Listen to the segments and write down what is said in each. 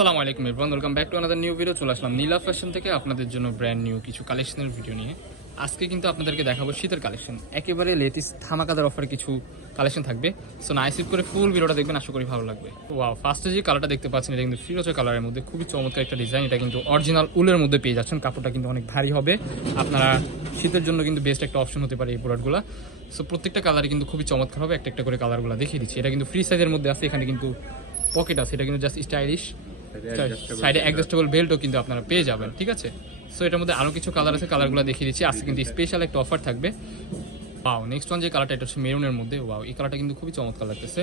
আসসালামু আলাইকুম everyone welcome back to another new video চলে আসলাম নীলা ফ্যাশন থেকে আপনাদের জন্য ব্র্যান্ড নিউ কিছু কালেকশনের ভিডিও নিয়ে। আজকে কিন্তু আপনাদেরকে দেখাবো শীতের কালেকশন একেবারে লেটেস্ট ধামাকাদার অফার কিছু কালেকশন থাকবে। সো না আইসিপ করে ফুল ভিডিওটা দেখবেন, আশা করি ভালো লাগবে। ওয়াও ফার্স্টে যে কালারটা দেখতে পাচ্ছেন, এটা কিন্তু ফিরোজা কালারের মধ্যে। খুবই চমৎকার একটা ডিজাইন এটা কিন্তু অরিজিনাল উলের মধ্যে পেয়ে যাচ্ছেন। কাপড়টা কিন্তু অনেক ভারী হবে। আপনারা শীতের জন্য কিন্তু বেস্ট একটা অপশন হতে পারে এই প্রোডাক্টগুলো সো প্রত্যেকটা কালারই কিন্তু খুবই চমৎকার হবে। একটা একটা করে কালারগুলো দেখিয়ে দিচ্ছি। এটা কিন্তু ফ্রি সাইজের মধ্যে আছে, এখানে কিন্তু পকেট আছে। এটা কিন্তু জাস্ট স্টাইলিশ সাইডে অ্যাডজাস্টেবল বেল্টও কিন্তু আপনারা পেয়ে যাবেন ঠিক আছে? সো এটার মধ্যে আরও কিছু কালার আছে কালারগুলো দেখিয়ে দিচ্ছি। আজকে কিন্তু স্পেশাল একটা অফার থাকবে। ওয়াও নেক্সট ওয়ান যে কালারটা এটা হচ্ছে মেরুনের মধ্যে। ওয়াও এই কালারটা কিন্তু খুবই চমৎকার লাগতেছে।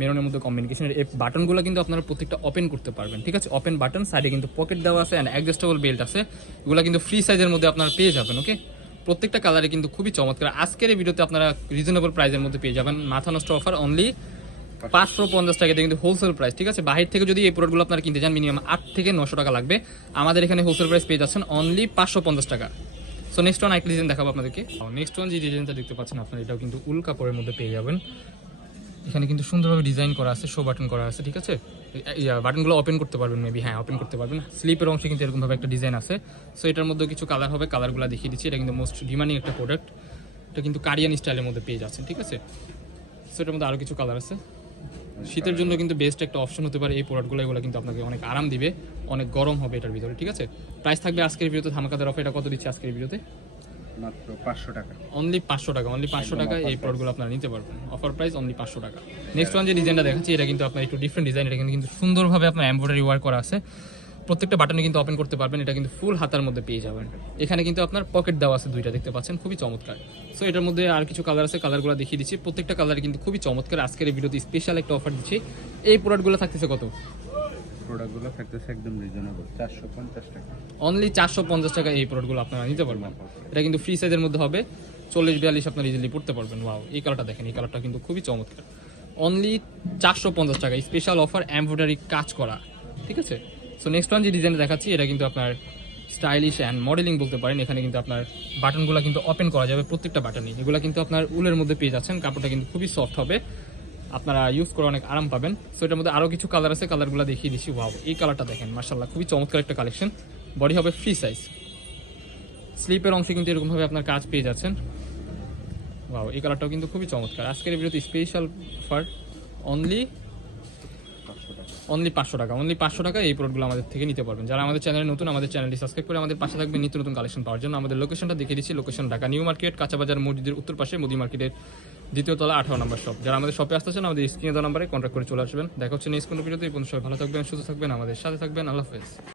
মেরুনের মধ্যে কম্বিনেশনের এই বাটনগুলো কিন্তু আপনারা প্রত্যেকটা ওপেন করতে পারবেন ঠিক আছে? ওপেন বাটন সাইডে কিন্তু পকেট দেওয়া আছে অ্যান্ড অ্যাডজাস্টেবল বেল্ট আছে। এগুলো কিন্তু ফ্রি সাইজের মধ্যে আপনারা পেয়ে যাবেন ওকে প্রত্যেকটা কালারে কিন্তু খুবই চমৎকার। আজকের এই ভিডিওতে আপনারা রিজনেবল প্রাইসের মধ্যে পেয়ে যাবেন। মাথা নষ্ট অফার অনলি পাঁচশো পঞ্চাশ টাকা কিন্তু হোলসেল প্রাইস ঠিক আছে? বাহির থেকে যদি এই প্রোডাক্টগুলো আপনারা কিনতে চান মিনিমাম আট থেকে নশো টাকা লাগবে। আমাদের এখানে হোলসেল প্রাইস পেয়ে যাচ্ছেন অনলি পাঁচশো পঞ্চাশ টাকা। সো নেক্সট ওয়ান একটা ডিজাইন দেখাবো আপনাদেরকে। নেক্সট ওয়ান যে ডিজাইনটা দেখতে পাচ্ছেন আপনারা, এটাও কিন্তু উল কাপড়ের মধ্যে পেয়ে যাবেন। এখানে কিন্তু সুন্দরভাবে ডিজাইন করা আছে শো বাটন করা আছে, ঠিক আছে? বাটনগুলো ওপেন করতে পারবেন মেবি হ্যাঁ ওপেন করতে পারবেন। স্লিপের অংশে কিন্তু এরকমভাবে একটা ডিজাইন আছে। সো এটার মধ্যে কিছু কালার হবে কালারগুলো দেখিয়ে দিচ্ছি। এটা কিন্তু মোস্ট ডিমান্ডিং একটা প্রোডাক্ট এটা কিন্তু কারিয়ান স্টাইলের মধ্যে পেয়ে যাচ্ছেন, ঠিক আছে? সো এটার মধ্যে আরও কিছু কালার আছে। শীতের জন্য কিন্তু বেস্ট একটা অপশন হতে পারে এই প্রোডাক্টগুলো এগুলো কিন্তু আপনাকে অনেক আরাম দিবে অনেক গরম হবে এটার ভিতরে ঠিক আছে? প্রাইস থাকবে আজকের ভিডিওতে ধামাকাদার অফার এটা কত দিচ্ছে আজকের ভিডিওতে মাত্র পাঁচশো টাকা। অনলি পাঁচশো টাকা অনলি পাঁচশো টাকা এই price. প্রোডাক্টগুলো আপনারা নিতে পারবেন। অফার প্রাইস অনলি পাঁচশো টাকা। নেক্সট ওয়ান যে ডিজাইনটা দেখাচ্ছি এটা কিন্তু আপনার একটু ডিফারেন্ট ডিজাইন এটা কিন্তু কিন্তু সুন্দরভাবে আপনার এমব্রয়ডারি ওয়ার্ক করা আছে। প্রত্যেকটা বাটনে কিন্তু ওপেন করতে পারবেন এটা কিন্তু ফুল হাতার মধ্যে পেয়ে যাবেন। এখানে কিন্তু আপনার পকেট দেওয়া আছে দুইটা দেখতে পাচ্ছেন? খুবই চমৎকার। সো এটার মধ্যে আর কিছু কালার আছে কালারগুলো দেখিয়ে দিচ্ছি। প্রত্যেকটা কালার কিন্তু খুবই চমৎকার। আজকের এই ভিডিওতে স্পেশাল একটা অফার দিচ্ছি। এই প্রোডাক্টগুলো থাকতেছে কত? প্রোডাক্টগুলো থাকতেছে একদম রিজনেবল চারশো পঞ্চাশ টাকা। অনলি চারশো পঞ্চাশ টাকা এই প্রোডাক্টগুলো আপনারা নিতে পারবেন। এটা কিন্তু ফ্রি সাইজের মধ্যে হবে। চল্লিশ বিয়াল্লিশ আপনার ইজিলি পড়তে পারবেন। ওয়াও এই কালারটা দেখেন এই কালারটা কিন্তু খুবই চমৎকার। অনলি চারশো পঞ্চাশ টাকা স্পেশাল অফার এমব্রয়ডারি কাজ করা। ঠিক আছে? সো নেক্সট ওয়ান যে ডিজাইন দেখাচ্ছি, এটা কিন্তু আপনার স্টাইলিশ অ্যান্ড মডেলিং বলতে পারেন। এখানে কিন্তু আপনার বাটনগুলো কিন্তু ওপেন করা যাবে প্রত্যেকটা বাটনই এগুলো কিন্তু আপনার উলের মধ্যে পেয়ে যাচ্ছেন। কাপড়টা কিন্তু খুবই সফট হবে। আপনারা ইউজ করে অনেক আরাম পাবেন। সো এটার মধ্যে আরও কিছু কালার আছে। কালারগুলো দেখিয়ে দিচ্ছি। ওয়াও এই কালারটা দেখেন মার্শাল্লাহ খুবই চমৎকার একটা কালেকশন বডি হবে ফ্রি সাইজ স্লিপের অংশে কিন্তু এরকমভাবে আপনার কাজ পেয়ে যাচ্ছেন। ওয়াও এই কালারটাও কিন্তু খুবই চমৎকার। আজকের ভিডিওতে স্পেশাল অফার অনলি অনলি পাঁচশো টাকা। অনলি পাঁচশো টাকা এই প্রোডাক্টগুলো আমাদের থেকে নিতে পারবেন। যারা আমাদের চ্যানেলে নতুন, আমাদের চ্যানেলটি সাবস্ক্রাইব করে আমাদের পাশে থাকবে নিত্য নতুন কালেকশন পাওয়ার জন্য আমাদের লোকেশনটা দেখিয়ে দিচ্ছি। লোকেশন ঢাকা নিউ মার্কেট, কাঁচাবাজার মসজিদের উত্তর পাশে, মুদি মার্কেটের দ্বিতীয় তলা, আঠারো নম্বর শপ যারা আমাদের শপে আসতেছেন আমাদের স্ক্রিনে দেওয়া নম্বরে কন্ট্যাক্ট করে চলে আসবেন। দেখা হচ্ছে নেক্সট কোনো ভিডিওতে এই পর্যন্ত সবাই ভালো থাকবেন, সুস্থ থাকবেন, আমাদের সাথে থাকবেন। আল্লাহ হাফেজ।